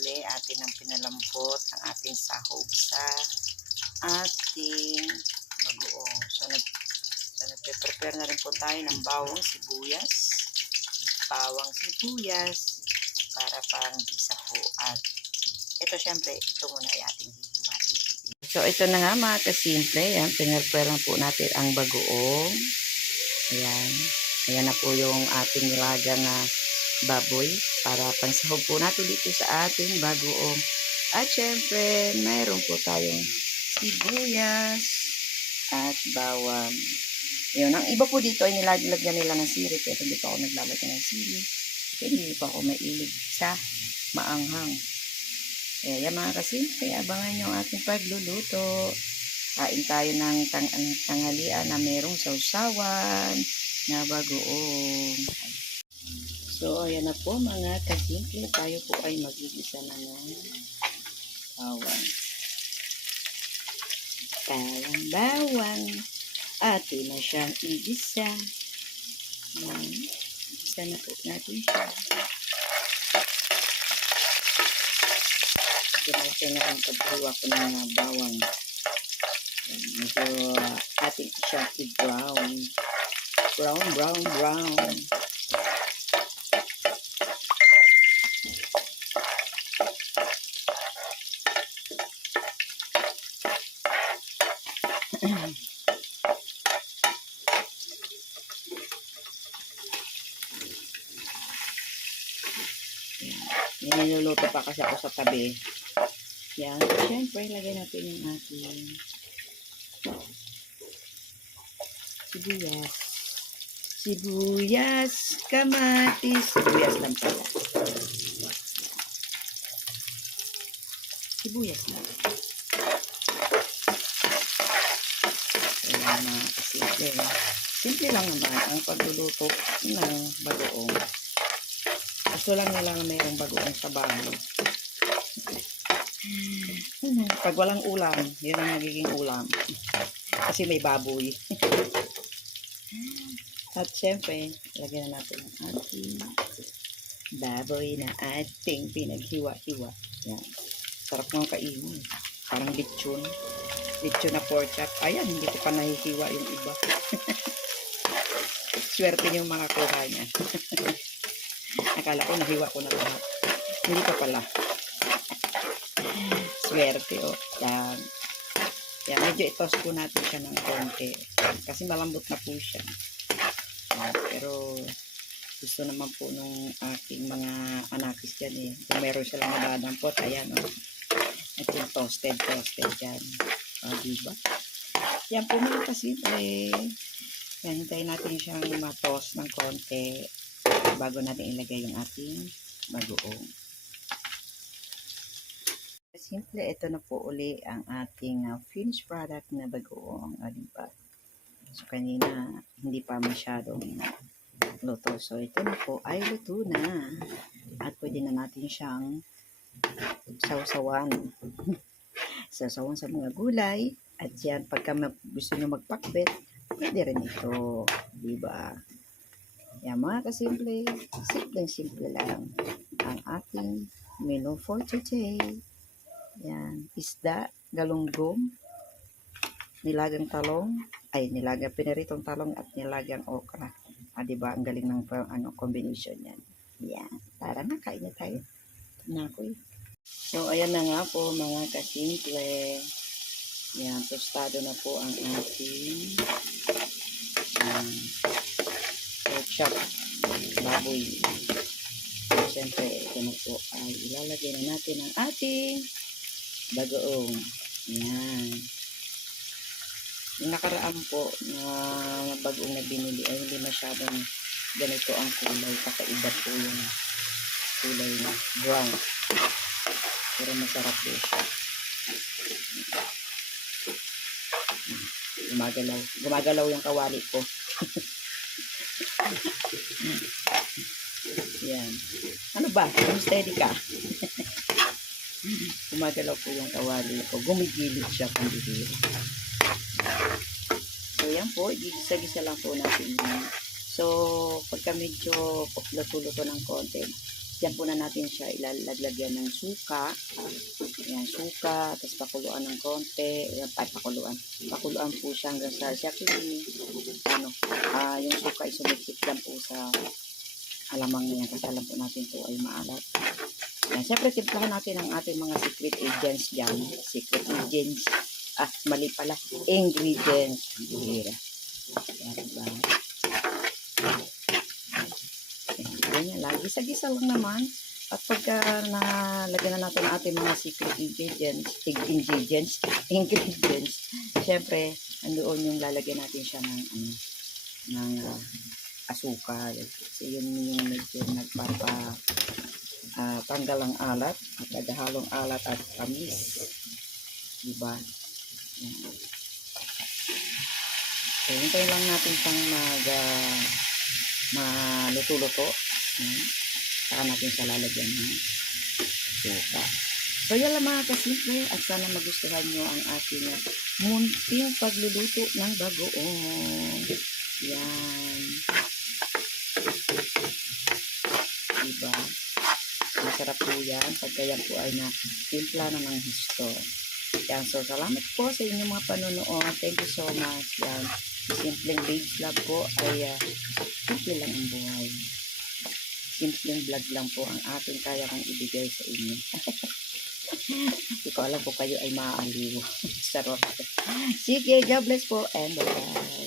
kasimple, atin ang pinalampot ang ating sahog sa ating bagoong. So, nag, so nagpe-prepare na rin po tayo ng bawang sibuyas, bawang sibuyas, para pang gisa po. At ito syempre, ito muna ay ating hihiwain. So, ito na nga mga kasimple. Yan, pinrepare lang po natin ang bagoong. Ayan. Ayan na po yung ating nilagang ah, baboy para pansahog po natin dito sa ating bagoong. At syempre, mayroon po tayong sibuyas at bawang. Yun, ang iba po dito ay nilagyan nila ng sili pero hindi pa ako naglalagay ng sili. Kasi hindi pa ako mailig sa maanghang. Eh, yan mga kasimple, abangan nyo ang ating pagluluto. Kain tayo ng tang ang tanghalian na merong sausawan na bagoong. So, ayan na po mga kasimple. Tayo po ay magigisa na ng bawang. Bawang, bawang. Atin na siyang igisa. Igisa na po natin siya. Ginalaki na ang paghiwa ko ng bawang. Medyo atin siya i-brown. Brown, brown, brown. Yan. Niluluto pa kasi ako sa tabi. Yan. Siyempre, lagay natin yung ating sibuyas. Sibuyas, kamatis. Sibuyas lang pala. Sibuyas lang. Ayan na, simple. Simple lang naman ang pagluluto ng bagoong. Kaso lang na mayroong bagoong sa bahay. Pag walang ulam, yun ang nagiging ulam. Kasi may baboy. At syempre, lagyan na natin ang ating baboy na ating pinaghiwa-hiwa. Yan. Sarap ng kainin. Parang lechon. Lechon na pork chop. Ayan, hindi ko pa nahihiwa yung iba. Swerte yung mga kuha niya. Akala ko nahiwa ko na lahat. Hindi pa pala. Swerte, oh. Yan. Yan, medyo itos po natin siya ng konti. Kasi malambot na po siya. Yan, pero gusto naman po nung aking mga anakis dyan eh. Kung meron silang nadadampot, ayan oh. At yung toasted, toasted dyan. Ah, diba? Yan po mga kasimple. Yan, hintayin natin siyang matos ng konti bago natin ilagay yung ating bagoong. Simple, ito na po uli ang ating uh, finished product na bagoong. O, diba? So, kanina, hindi pa masyadong luto. So, ito na po ay luto na. At pwede na natin siyang sausawan. sausawan sa mga gulay. At yan, pagka gusto nyo magpakbet, pwede rin ito. Diba? Yan mga kasimple, simpleng simple lang ang ating menu for today. Yan, isda, galunggong, nilagang talong, ay nilagang piniritong talong at nilagang okra. Ah, di ba? Ang galing ng ano, combination yan. Yan. Tara na, kain na tayo. Na ako eh. So, ayan na nga po mga kasimple. Yan, tostado na po ang ating um, chop baboy. So, siyempre, ito na po ay ilalagay na natin ang ating bagoong. Yan. Nakaraan po na bagoong na binili ay hindi masyadong ganito ang kulay. Kakaiba po yung kulay na brown. Pero masarap po siya. Gumagalaw. Gumagalaw yung kawali ko. Yan. Ba? Steady ka. Gumagalaw po yung kawali ko. Gumigilid siya kung bibiro. So, yan po. Gigisa-gisa lang po natin yan. So, pagka medyo luto-luto ng konti, Diyan po na natin siya ilalagyan ng suka. Ayan, suka, tapos pakuluan ng konti. Ayan, ay, pakuluan. Pakuluan po siya hanggang sa siya ano, ah yung suka ay sumikip lang po sa alamang niya kasi alam po natin po ay maalat. Ayan, syempre timplahan natin ang ating mga secret agents dyan. Secret agents. Ah, mali pala. Ingredients. Bihira. Ayan, diba? Ganyan lang. Gisa-gisa lang naman. At pagka nalagyan na natin ang ating mga secret ingredients, ingredients, ingredients, syempre, andoon yung lalagyan natin siya ng, ano, ng ah, asukal. Kasi yun yung medyo nagpapa ah, tanggal ang alat at naghahalong alat at tamis. Diba? Yan. So, hintayin lang natin pang mag ah, maluto-luto. Yan. Saka natin siya lalagyan ng suka. So, yan lang mga kasimple at sana magustuhan nyo ang ating munting pagluluto ng bagoong. Yan. Diba? Masarap po yan pagka yan po ay na timpla na ng husto. Yan. So, salamat po sa inyong mga panonood. Thank you so much. Yan. Simpleng Babes Love po ay uh, simple lang ang buhay. Simpleng vlog lang po ang ating kaya kong ibigay sa inyo. Hindi ko alam po kayo ay maaaliw. Sarot. Sige, God bless po and bye-bye.